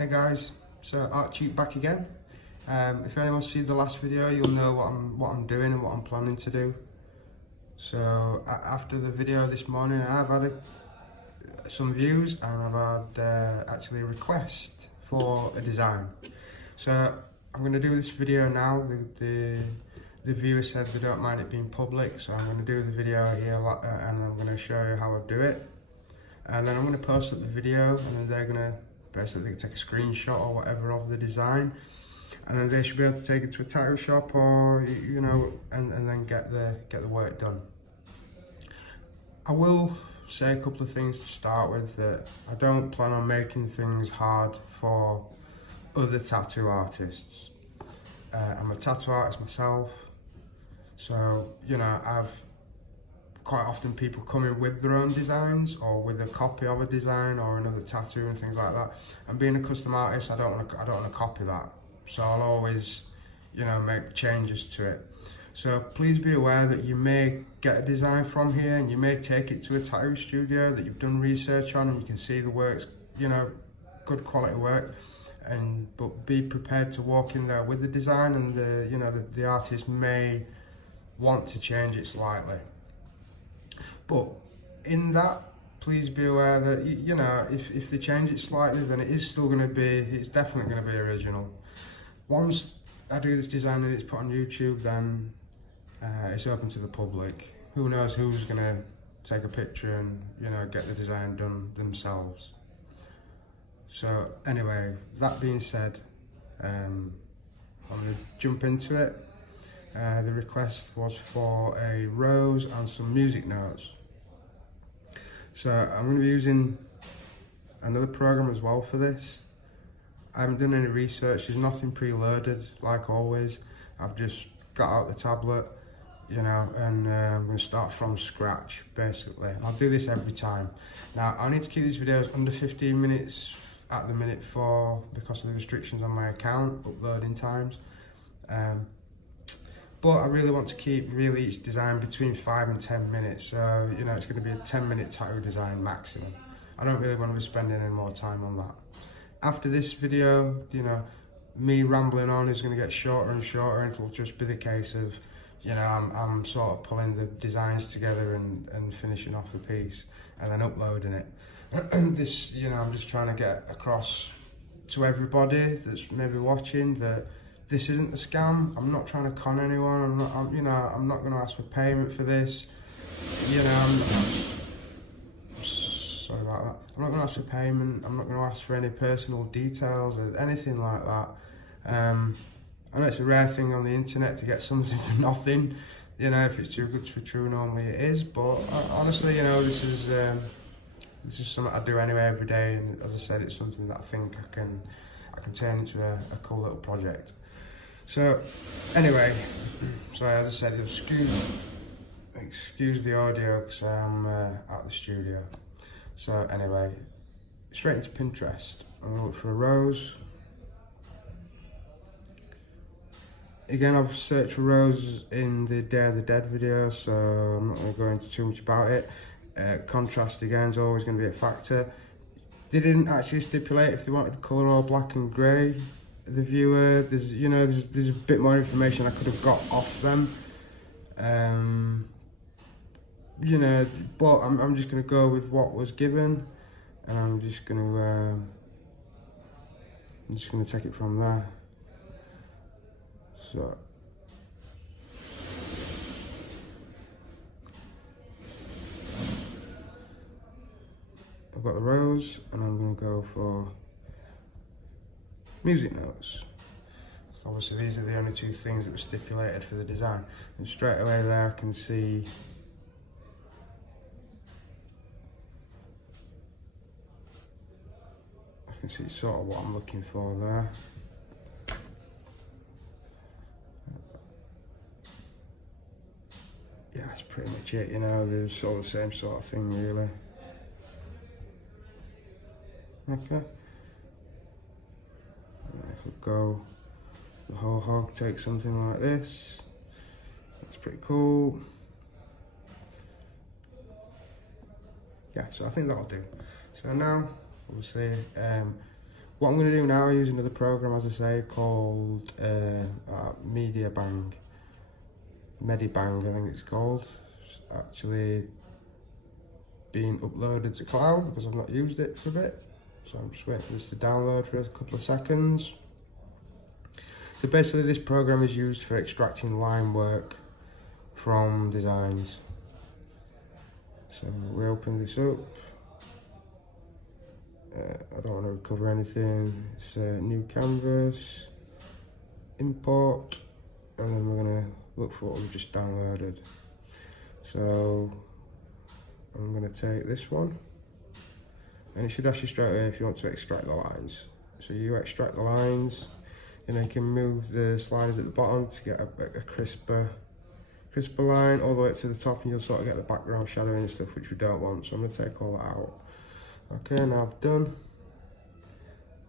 Hey guys, so Archie back again. If anyone's seen the last video, you'll know what I'm doing and what I'm planning to do. So after the video this morning, I've had some views and I've had actually a request for a design. So I'm going to do this video now. The viewer said they don't mind it being public, so I'm going to do the video here and I'm going to show you how I do it. And then I'm going to post up the video, and then they're going to basically take a screenshot or whatever of the design, and then they should be able to take it to a tattoo shop or and then get the work done. I will say a couple of things to start with, that I don't plan on making things hard for other tattoo artists. I'm a tattoo artist myself, so I've quite often people come in with their own designs or with a copy of a design or another tattoo and things like that. And being a custom artist, I don't want to copy that. So I'll always, make changes to it. So please be aware that you may get a design from here and you may take it to a tattoo studio that you've done research on and you can see the work's, good quality work. But be prepared to walk in there with the design, and the artist may want to change it slightly. But in that, please be aware that, if they change it slightly, then it's definitely going to be original. Once I do this design and it's put on YouTube, then it's open to the public. Who knows who's going to take a picture and, get the design done themselves. So anyway, that being said, I'm going to jump into it. The request was for a rose and some music notes. So I'm going to be using another program as well for this. I haven't done any research, there's nothing preloaded like always. I've just got out the tablet, and I'm going to start from scratch basically. I'll do this every time. Now I need to keep these videos under 15 minutes at the minute because of the restrictions on my account, uploading times. But I really want to keep each design between 5 and 10 minutes. So, it's going to be a 10-minute tattoo design maximum. I don't really want to be spending any more time on that. After this video, me rambling on is going to get shorter and shorter, and it'll just be the case of, I'm sort of pulling the designs together and finishing off the piece and then uploading it. This, I'm just trying to get across to everybody that's maybe watching that this isn't a scam. I'm not trying to con anyone. I'm not going to ask for payment for this. Sorry about that. I'm not going to ask for payment. I'm not going to ask for any personal details or anything like that. I know it's a rare thing on the internet to get something for nothing. If it's too good to be true, normally it is. But honestly, this is something I do anyway every day. And as I said, it's something that I think I can turn into a cool little project. So anyway, sorry, as I said, excuse the audio because I'm at the studio. So anyway, straight into Pinterest. I'm gonna look for a rose. Again, I've searched for roses in the Day of the Dead video, so I'm not gonna go into too much about it. Contrast again is always gonna be a factor. They didn't actually stipulate if they wanted colour or black and grey. The viewer, there's a bit more information I could have got off them, but I'm just going to go with what was given, and I'm just going to take it from there. So I've got the rose, and I'm going to go for music notes. Obviously these are the only two things that were stipulated for the design, and straight away there I can see sort of what I'm looking for there. Yeah, that's pretty much it, there's sort of the same sort of thing really. Okay. If I go the whole hog, take something like this, that's pretty cool. Yeah, so I think that'll do. So now, obviously, What I'm going to do now is use another program, as I say, called Mediabank. Mediabank, I think it's called. It's actually being uploaded to cloud because I've not used it for a bit. So I'm just waiting for this to download for a couple of seconds. So basically this program is used for extracting line work from designs. So we open this up. I don't want to cover anything. It's new canvas, import, and then we're going to look for what we've just downloaded. So I'm going to take this one, and it should ask you straight away if you want to extract the lines. So you extract the lines, and you can move the sliders at the bottom to get a crisper line all the way up to the top, and you'll sort of get the background shadowing and stuff, which we don't want. So I'm going to take all that out. Okay, now I've done.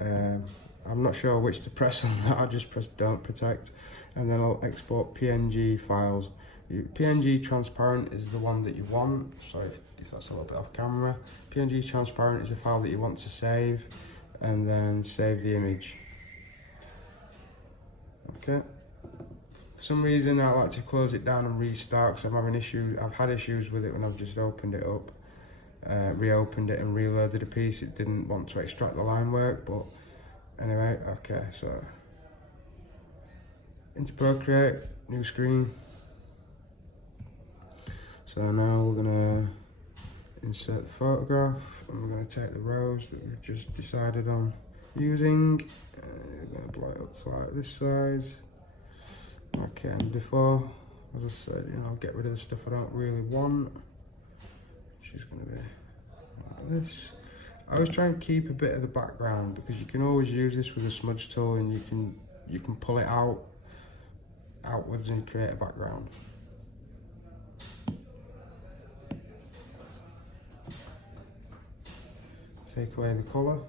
I'm not sure which to press on that. I just press don't protect, and then I'll export PNG files. PNG transparent is the one that you want. Sorry if that's a little bit off camera. PNG transparent is the file that you want to save, and then save the image. Okay. For some reason I like to close it down and restart because I'm having issues. I've had issues with it when I've just opened it up. Reopened it and reloaded a piece. It didn't want to extract the line work, but anyway, okay, so into Procreate, new screen. So now we're gonna insert the photograph, and we're gonna take the rose that we've just decided on using. We're gonna blow it up to like this size. Okay, and before, as I said, you know, get rid of the stuff I don't really want. She's going to be like this. I always try and keep a bit of the background because you can always use this with a smudge tool, and you can pull it outwards and create a background. Take away the colour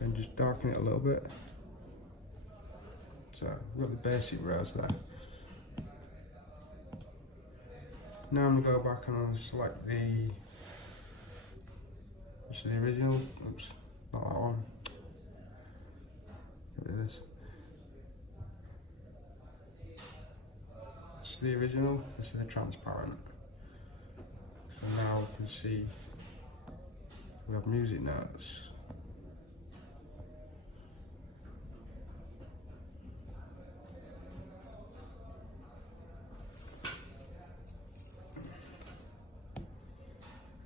and just darken it a little bit. So we've got the basic rose there. Now I'm going to go back and I'm going to select the original. Oops, not that one. Get rid of this. This is the original, this is the transparent. So now we can see we have music notes.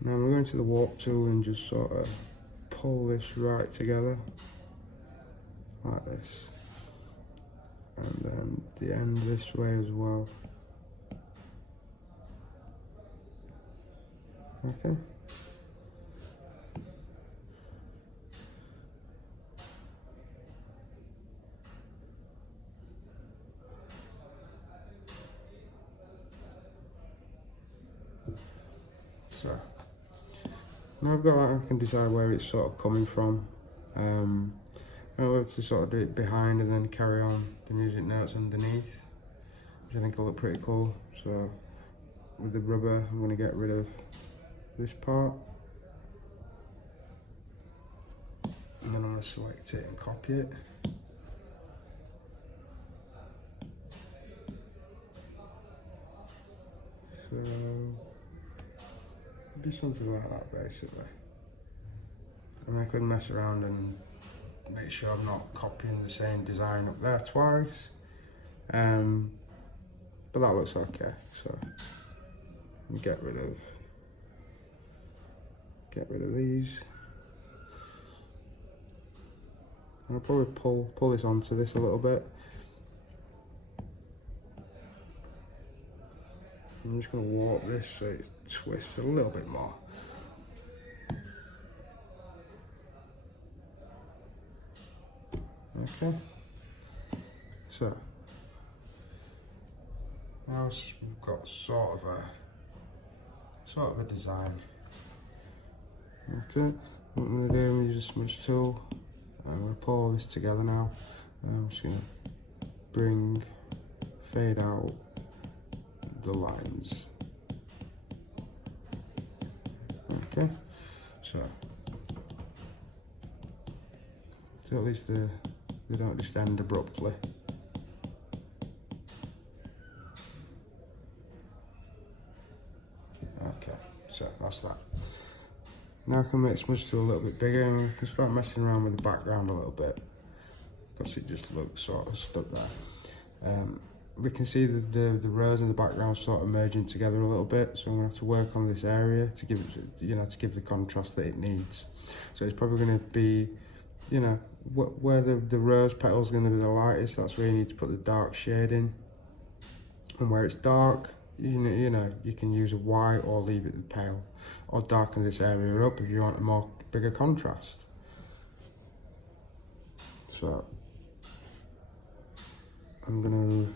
Now we're going to the warp tool and just sort of pull this right together, like this, and then the end this way as well. Okay. So. Now I've got that, I can decide where it's sort of coming from. I'm able to sort of do it behind and then carry on the music notes underneath, which I think will look pretty cool. So with the rubber, I'm going to get rid of this part, and then I'm going to select it and copy it. So do something like that basically, and I could mess around and make sure I'm not copying the same design up there twice, but that looks okay. So get rid of these, and I'll probably pull this onto this a little bit. I'm just going to warp this so it twists a little bit more. Okay. So now we've got sort of a design. Okay. What I'm going to do is use a smudge tool. I'm going to pull all this together now. I'm just going to fade out the lines. Okay, So at least they don't just end abruptly. Okay, so that's that. Now I can make smudge tool a little bit bigger and we can start messing around with the background a little bit, because it just looks sort of stuck there. We can see the rows in the background sort of merging together a little bit, so I'm going to have to work on this area to give it, to give the contrast that it needs. So it's probably going to be, where the rose petal is going to be the lightest, that's where you need to put the dark shade in. And where it's dark, you can use a white or leave it pale, or darken this area up if you want a bigger contrast. So I'm going to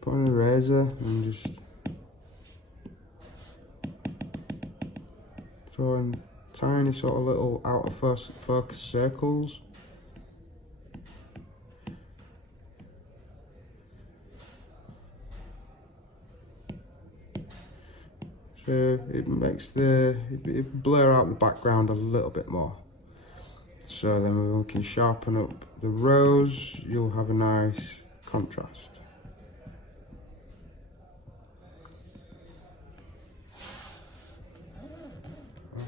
put an eraser and just draw in tiny sort of little out of focus circles. So it makes it blur out the background a little bit more. So then when we can sharpen up the rows, you'll have a nice contrast.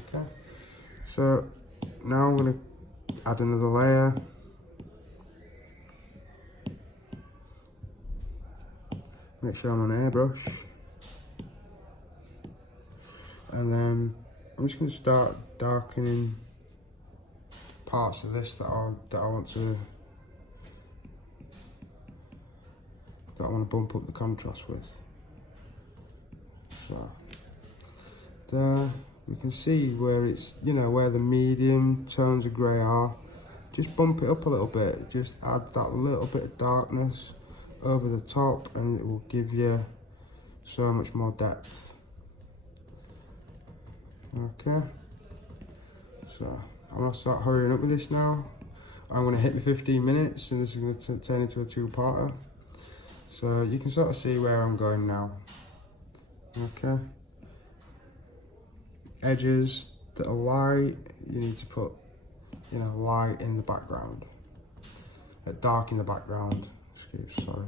Okay, so now I'm going to add another layer. Make sure I'm on airbrush. And then I'm just going to start darkening parts of this that I want to bump up the contrast with. So there we can see where it's, where the medium tones of grey are. Just bump it up a little bit, just add that little bit of darkness over the top and it will give you so much more depth. Okay, so I'm going to start hurrying up with this now. I'm going to hit the 15 minutes and this is going to turn into a two-parter. So you can sort of see where I'm going now. Okay. Edges that are light, you need to put, light in the background. Dark in the background, sorry.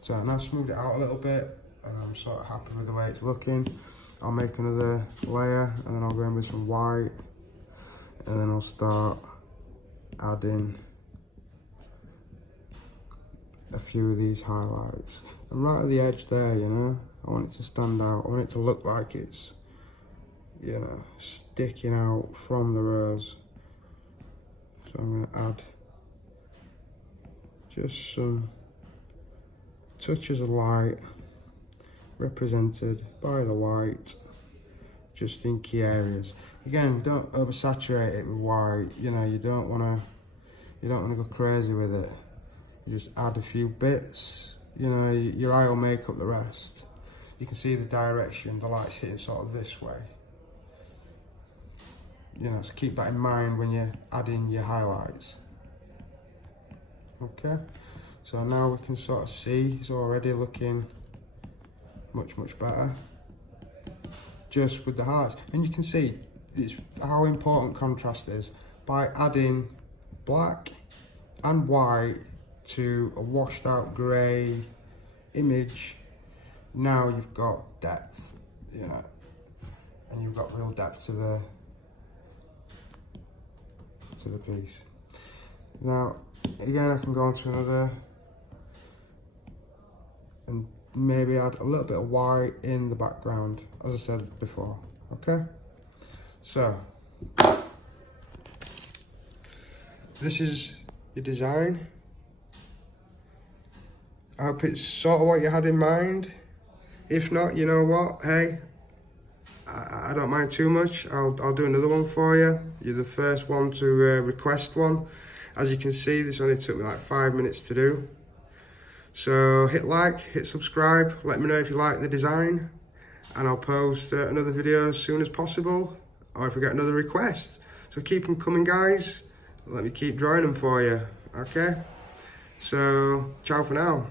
So now I've smoothed it out a little bit and I'm sort of happy with the way it's looking. I'll make another layer and then I'll go in with some white and then I'll start adding a few of these highlights. And right at the edge there, I want it to stand out. I want it to look like it's, sticking out from the rose. So I'm going to add just some touches of light represented by the white, just in key areas. Again, don't oversaturate it with white. You don't want to go crazy with it. You just add a few bits. Your eye will make up the rest. You can see the direction the light's hitting sort of this way. So keep that in mind when you're adding your highlights. Okay. So now we can sort of see it's already looking much, much better. Just with the highlights. And you can see how important contrast is by adding black and white to a washed out grey image. Now you've got depth, and you've got real depth to the piece. Now, again, I can go on to another and maybe add a little bit of white in the background, as I said before. Okay, so this is your design. I hope it's sort of what you had in mind. If not, you know what, hey, I don't mind too much. I'll do another one for you. You're the first one to request one. As you can see, this only took me like 5 minutes to do. So hit like, hit subscribe, let me know if you like the design, and I'll post another video as soon as possible, or if we get another request. So keep them coming, guys. Let me keep drawing them for you, okay? So, ciao for now.